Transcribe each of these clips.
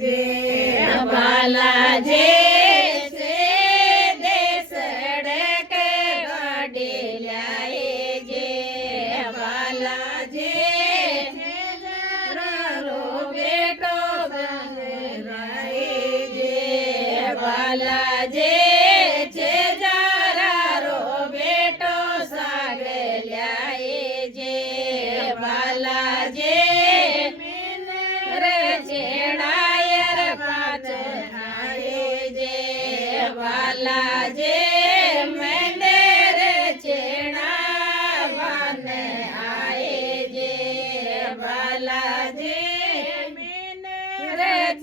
जे बाला जे से देसड़ के गाड़ी लाए जे बाला जे रो बेटो संग लाए जे बाला जे रो बेटो साग लाए जे बाला जे चेड़ायर पाच आए जे बाला जे मंदिर चेड़ा बन आए जे बाला जे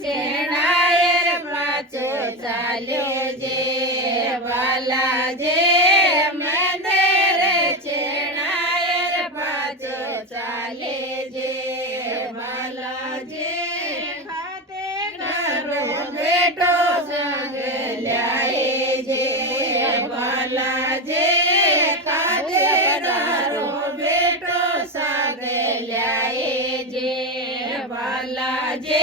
चेड़ायर पाच चाल्यो जे बाला जे मंदिर चेड़ायर पाच चाले जे बाला जे बेटो संग लाए जे बाला जे खातेदारो बेटो संग लाए जे बाला जे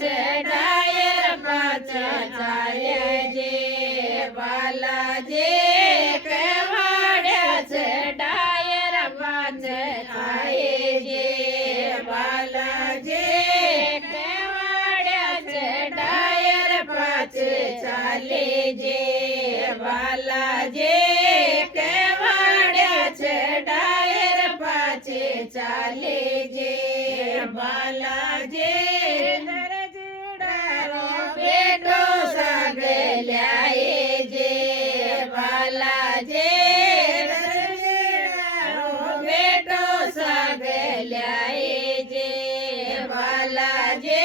चढ़ायर पाच चाले जे बाला जे चढ़ायर पाच आए जे बाला जे चाले जे बाला जे केवाड्या चढ़ायर पाच चाले जे बाला जे बेटो साग लाए जे बाला जे बेटो साग लाए जे बाला जे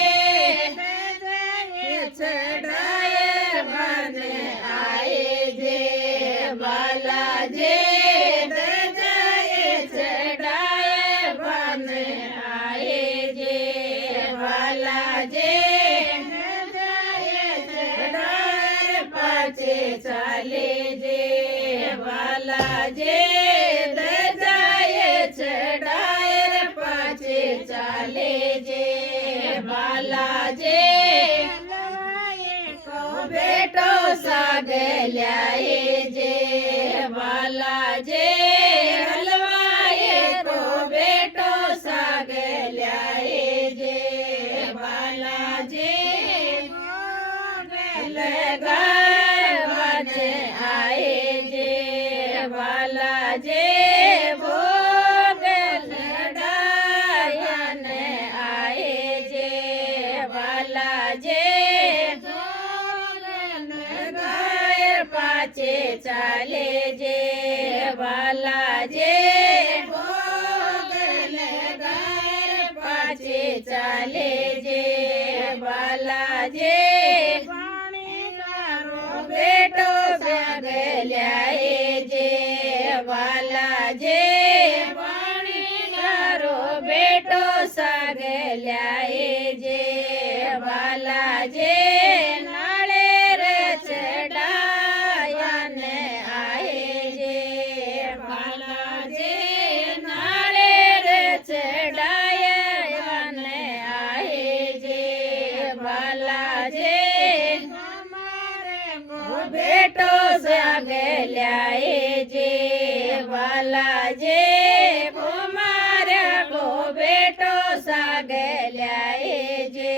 चढ़ायर बन आए जे बाला जे चढ़ायर बन आए जे बाला जे चढ़ायर पाच चाले जे बाला जे चढ़ायर पाच चाले जे बाला जे बेटो साग लाए जे बाला जे हलवाए को बेटो साग लाए जे बाला जे लगावन आए जे बाला जे भोग लड़ायन आए जे बाला जे पाचे चाले जे बाला जे भोग लगाए पाचे चाले जे बाला जे बेटो साग लाए जे बाला जे बेटो साग लाए जे बाला जे बेटो साग लाए जे बाला जे कुमार को बेटो साग लाए जे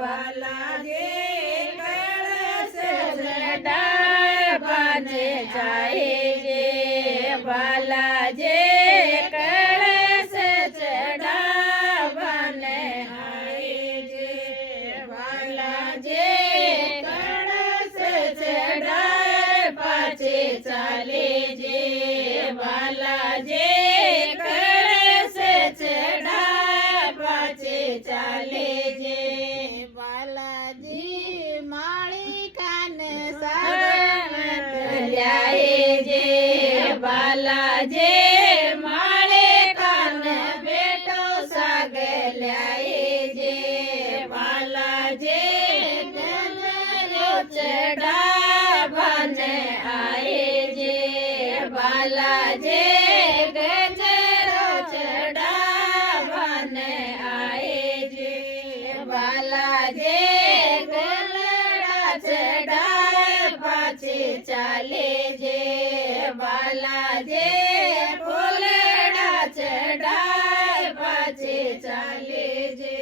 बाला जे कलश बन जाए जे बाला जे कलश चढ़ा बन आए जे बाला जे पाचे चाले जे बाला जे कलश चढ़ा पाचे चाले जे बाला जी माड़ी कान साग लाए जे बाला जे माड़े कान बेटो साग लाए जे बाला जे चढ़ा बन आए जे बाला जे गजरो चढ़ा बन आए जे જે ગોલડા ચડાય પાછી ચાલે જે વાલા જે ફૂલડા ચડાય પાછી ચાલે જે